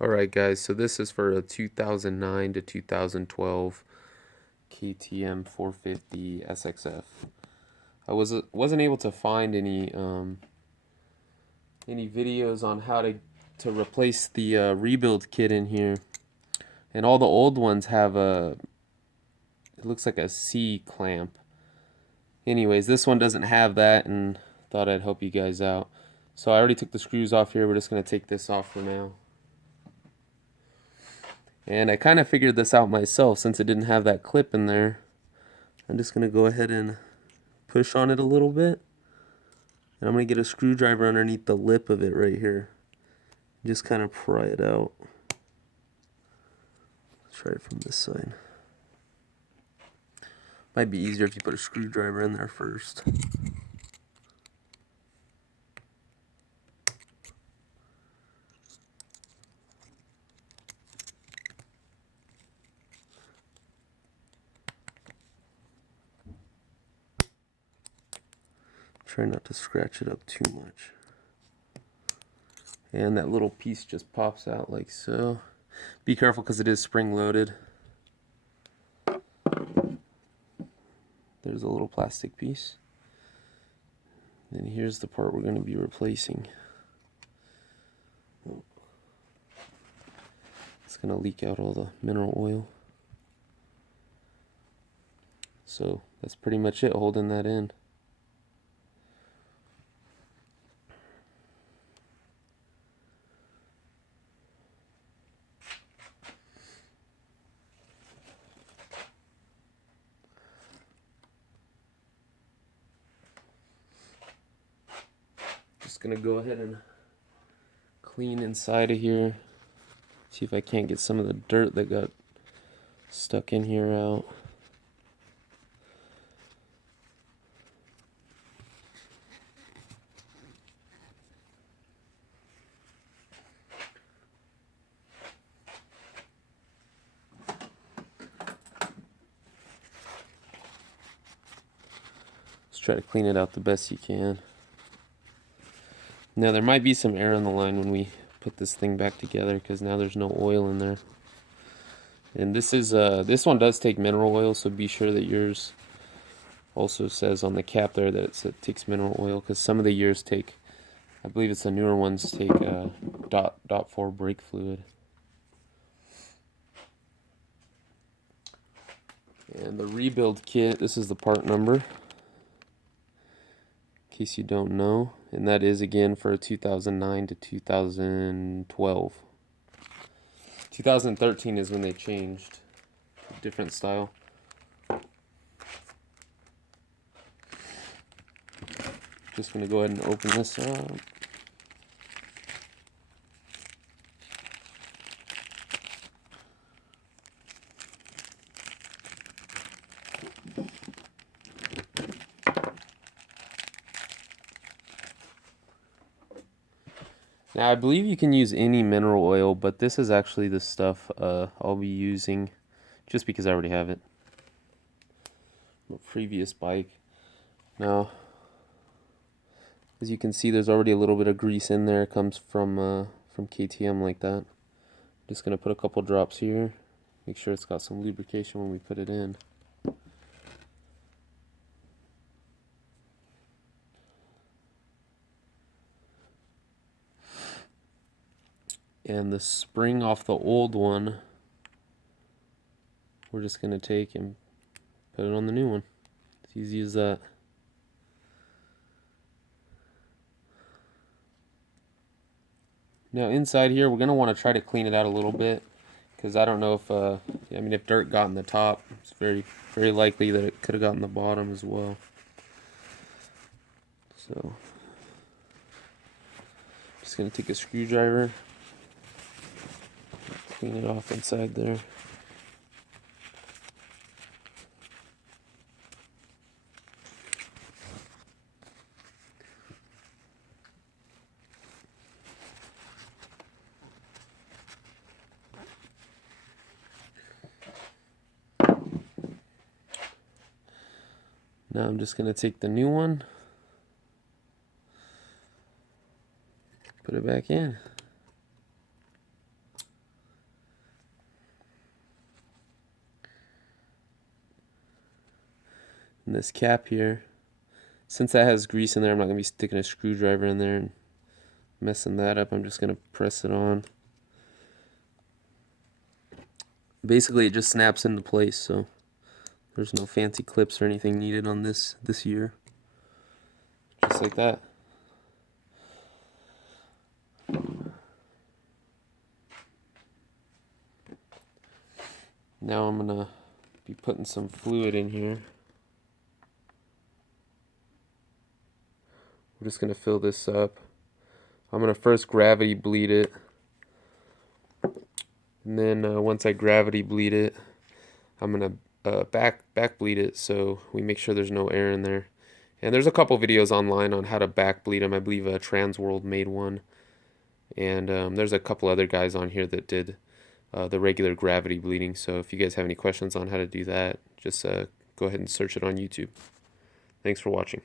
Alright guys, so this is for a 2009 to 2012 KTM 450 SXF. I wasn't able to find any videos on how to replace the rebuild kit in here, and all the old ones have it looks like a C clamp. Anyways, this one doesn't have that, and thought I'd help you guys out. So I already took the screws off here. We're just gonna take this off for now. And I kind of figured this out myself since it didn't have that clip in there. I'm just going to go ahead and push on it a little bit. And I'm going to get a screwdriver underneath the lip of it right here. Just kind of pry it out. Let's try it from this side. Might be easier if you put a screwdriver in there first. Try not to scratch it up too much. And that little piece just pops out like so. Be careful because it is spring loaded. There's a little plastic piece. And here's the part we're going to be replacing. It's going to leak out all the mineral oil. So that's pretty much it holding that in. Just gonna go ahead and clean inside of here. See if I can't get some of the dirt that got stuck in here out. Just try to clean it out the best you can. Now there might be some air on the line when we put this thing back together because now there's no oil in there. And this one does take mineral oil, so be sure that yours also says on the cap there that it takes mineral oil, because some of the years take, I believe it's the newer ones, take .4 brake fluid. And the rebuild kit, this is the part number, in case you don't know, and that is again for 2009 to 2012. 2013 is when they changed to a different style. Just going to go ahead and open this up. Now I believe you can use any mineral oil, but this is actually the stuff I'll be using just because I already have it. My previous bike. Now, as you can see, there's already a little bit of grease in there. It comes from KTM like that. Just gonna put a couple drops here. Make sure it's got some lubrication when we put it in. And the spring off the old one, we're just gonna take and put it on the new one. It's easy as that. Now inside here, we're going to want to try to clean it out a little bit, because I don't know if, if dirt got in the top, it's very, very likely that it could have gotten the bottom as well. So, just going to take a screwdriver, clean it off inside there. Now I'm just going to take the new one, put it back in. And this cap here, since that has grease in there, I'm not going to be sticking a screwdriver in there and messing that up. I'm just going to press it on. Basically it just snaps into place, so there's no fancy clips or anything needed on this year. Just like that. Now I'm going to be putting some fluid in here. We're just going to fill this up. I'm going to first gravity bleed it. And then once I gravity bleed it, I'm going to back bleed it so we make sure there's no air in there. And there's a couple videos online on how to back bleed them. I believe Transworld made one. And there's a couple other guys on here that did the regular gravity bleeding. So if you guys have any questions on how to do that, just go ahead and search it on YouTube. Thanks for watching.